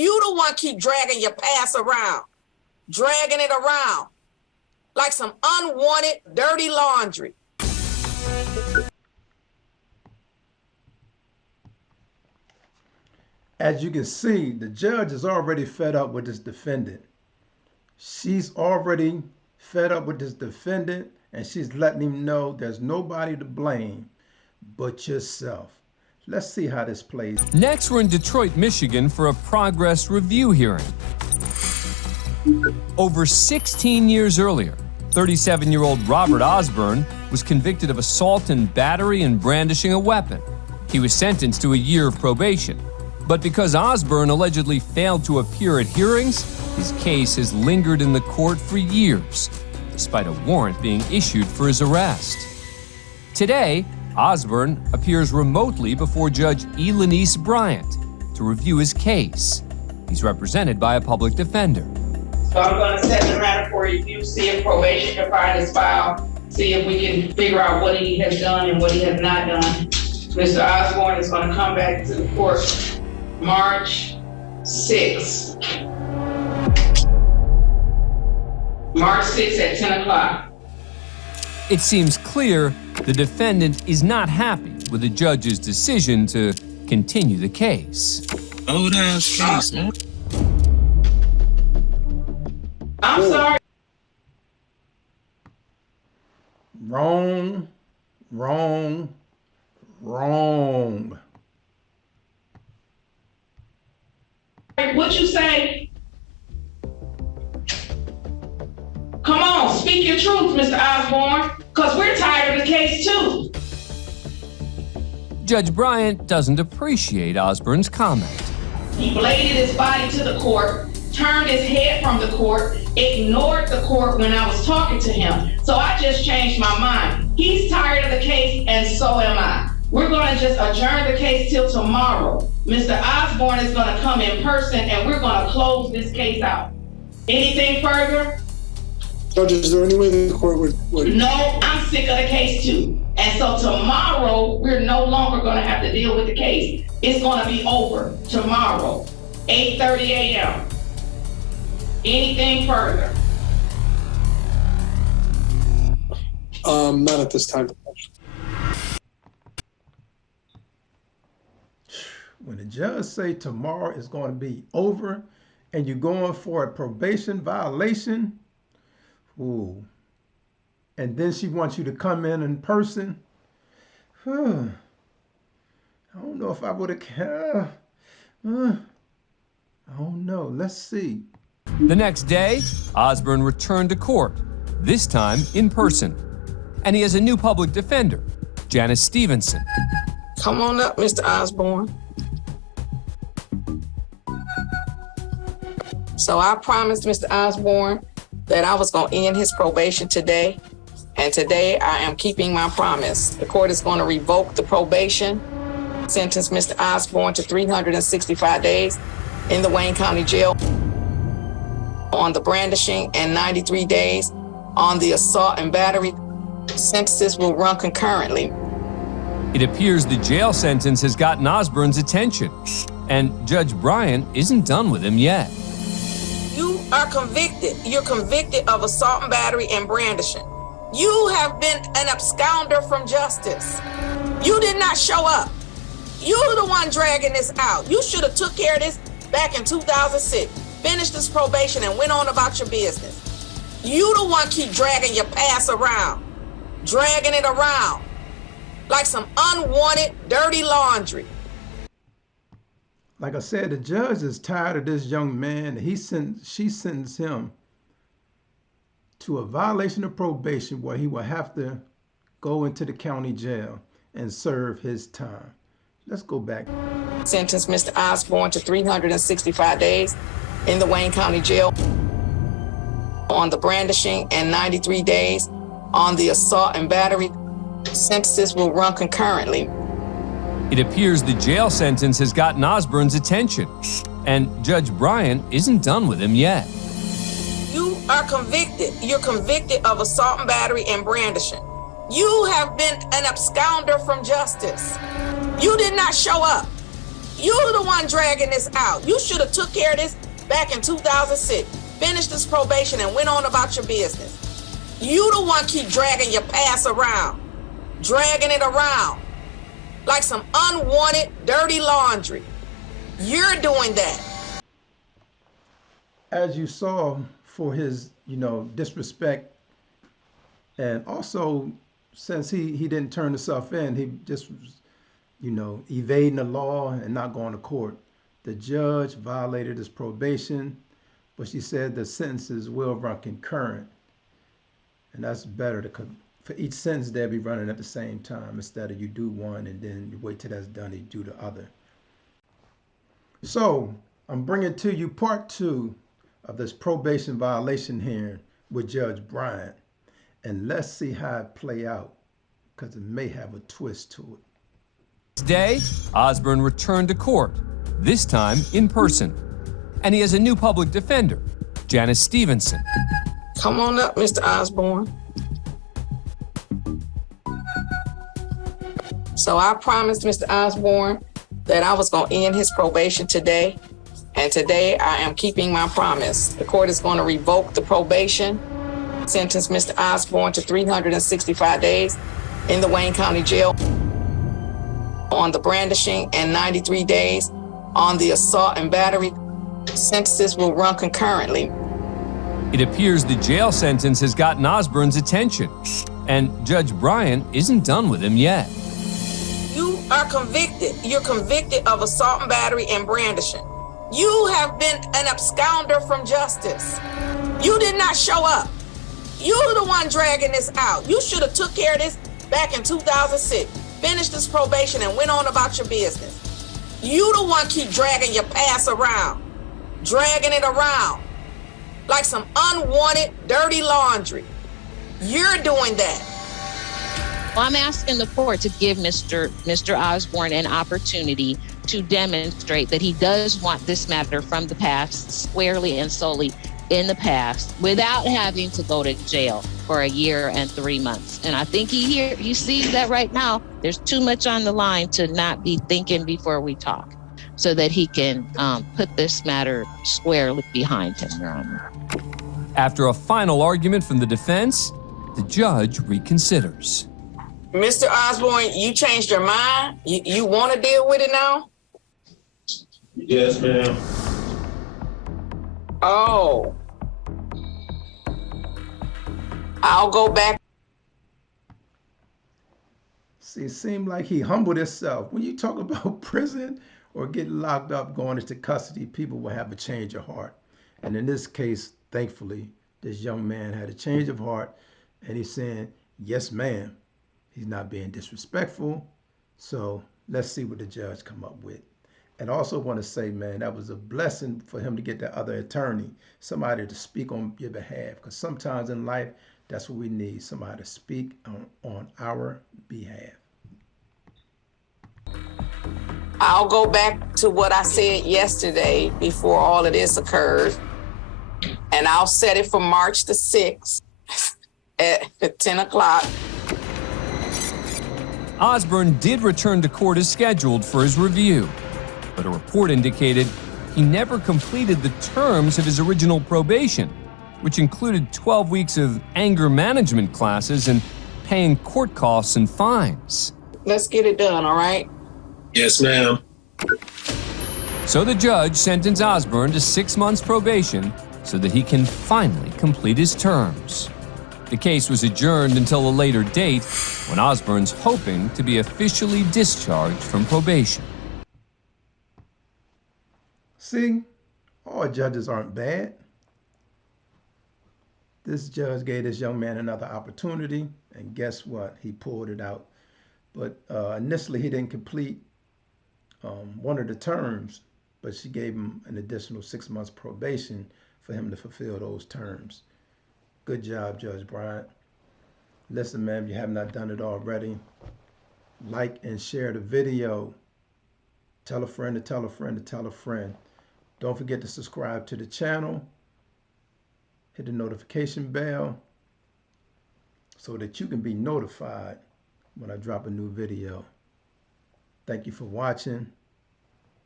You the one keep dragging your past around, dragging it around like some unwanted, dirty laundry. As you can see, the judge is already fed up with this defendant. She's already fed up with this defendant, and she's letting him know there's nobody to blame but yourself. Let's see how this plays. Next, we're in Detroit, Michigan for a progress review hearing. Over 16 years earlier, 37-year-old Robert Osborne was convicted of assault and battery and brandishing a weapon. He was sentenced to a year of probation. But because Osborne allegedly failed to appear at hearings, his case has lingered in the court for years, despite a warrant being issued for his arrest. Today, Osborne appears remotely before Judge Elenice Bryant to review his case. He's represented by a public defender. So I'm going to set the matter for review, see if probation can find his file, see if we can figure out what he has done and what he has not done. Mr. Osborne is going to come back to the court March 6th. March 6th at 10 o'clock. It seems clear the defendant is not happy with the judge's decision to continue the case. Old ass case, man. I'm sorry. Wrong, wrong, wrong. What you say? Come on, speak your truth, Mr. Osborne, because we're tired of the case too. Judge Bryant doesn't appreciate Osborne's comment. He bladed his body to the court, turned his head from the court, ignored the court when I was talking to him. So I just changed my mind. He's tired of the case, and so am I. We're going to just adjourn the case till tomorrow. Mr. Osborne is going to come in person, and we're going to close this case out. Anything further? Judge, is there any way the court would... No, I'm sick of the case too. And so tomorrow, we're no longer going to have to deal with the case. It's going to be over tomorrow, 8:30 a.m. Anything further? Not at this time. When the judge say tomorrow is going to be over and you're going for a probation violation, ooh, and then she wants you to come in person, I don't know if I would have, I don't know, let's see. The next day, Osborne returned to court, this time in person. And he has a new public defender, Janice Stevenson. Come on up, Mr. Osborne. So I promised Mr. Osborne that I was going to end his probation today, and today I am keeping my promise. The court is going to revoke the probation, sentence Mr. Osborne to 365 days in the Wayne County Jail on the brandishing and 93 days on the assault and battery. Sentences will run concurrently. It appears the jail sentence has gotten Osborne's attention, and Judge Bryant isn't done with him yet. You are convicted. You're convicted of assault and battery and brandishing. You have been an absconder from justice. You did not show up. You're the one dragging this out. You should have took care of this back in 2006, finished this probation and went on about your business. You the one keep dragging your past around, dragging it around like some unwanted, dirty laundry. Like I said, the judge is tired of this young man. She sentenced him to a violation of probation where he will have to go into the county jail and serve his time. Let's go back. Sentence Mr. Osborne to 365 days in the Wayne County Jail on the brandishing and 93 days on the assault and battery. Sentences will run concurrently. It appears the jail sentence has gotten Osborne's attention, and Judge Bryant isn't done with him yet. You are convicted. You're convicted of assault and battery and brandishing. You have been an absconder from justice. You did not show up. You're the one dragging this out. You should have took care of this back in 2006. Finished this probation and went on about your business. You the one keep dragging your past around. Dragging it around. Like some unwanted, dirty laundry. You're doing that. As you saw, for his, disrespect, and also since he didn't turn himself in, he just was, evading the law and not going to court. The judge violated his probation, but she said the sentences will run concurrent. And that's better because for each sentence they'll be running at the same time instead of you do one and then you wait till that's done and you do the other. So I'm bringing to you part 2 of this probation violation hearing with Judge Bryant. And let's see how it play out because it may have a twist to it. Today, Osborne returned to court, this time in person. And he has a new public defender, Janice Stevenson. Come on up, Mr. Osborne. So I promised Mr. Osborne that I was going to end his probation today. And today I am keeping my promise. The court is going to revoke the probation, sentence Mr. Osborne to 365 days in the Wayne County Jail on the brandishing and 93 days on the assault and battery. Sentences will run concurrently. It appears the jail sentence has gotten Osborne's attention, and Judge Bryant isn't done with him yet. You are convicted. You're convicted of assault and battery and brandishing. You have been an absconder from justice. You did not show up. You're the one dragging this out. You should have took care of this back in 2006. Finished this probation and went on about your business. You the one keep dragging your past around. Dragging it around. Like some unwanted, dirty laundry. You're doing that. Well, I'm asking the court to give Mr. Osborne an opportunity to demonstrate that he does want this matter from the past, squarely and solely in the past, without having to go to jail for a year and 3 months. And I think he sees that right now. There's too much on the line to not be thinking before we talk, so that he can put this matter squarely behind him, Your Honor. After a final argument from the defense, the judge reconsiders. Mr. Osborne, you changed your mind? You want to deal with it now? Yes, ma'am. Oh. I'll go back. See, it seemed like he humbled himself. When you talk about prison or getting locked up, going into custody, people will have a change of heart. And in this case, thankfully, this young man had a change of heart and he's saying, yes, ma'am. He's not being disrespectful. So let's see what the judge come up with. And I also want to say, man, that was a blessing for him to get that other attorney, somebody to speak on your behalf. Because sometimes in life, that's what we need, somebody to speak on our behalf. I'll go back to what I said yesterday before all of this occurred. And I'll set it for March the 6th at 10 o'clock. Osborne did return to court as scheduled for his review, but a report indicated he never completed the terms of his original probation, which included 12 weeks of anger management classes and paying court costs and fines. Let's get it done, all right? Yes, ma'am. So the judge sentenced Osborne to 6 months probation so that he can finally complete his terms. The case was adjourned until a later date when Osborne's hoping to be officially discharged from probation. See, all judges aren't bad. This judge gave this young man another opportunity, and guess what? He pulled it out. But initially, he didn't complete one of the terms, but she gave him an additional 6 months probation for him to fulfill those terms. Good job, Judge Bryant. Listen, man, if you have not done it already, like and share the video. Tell a friend to tell a friend to tell a friend. Don't forget to subscribe to the channel. Hit the notification bell so that you can be notified when I drop a new video. Thank you for watching.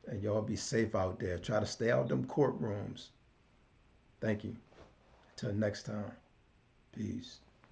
And y'all be safe out there. Try to stay out them courtrooms. Thank you. Till next time. Peace.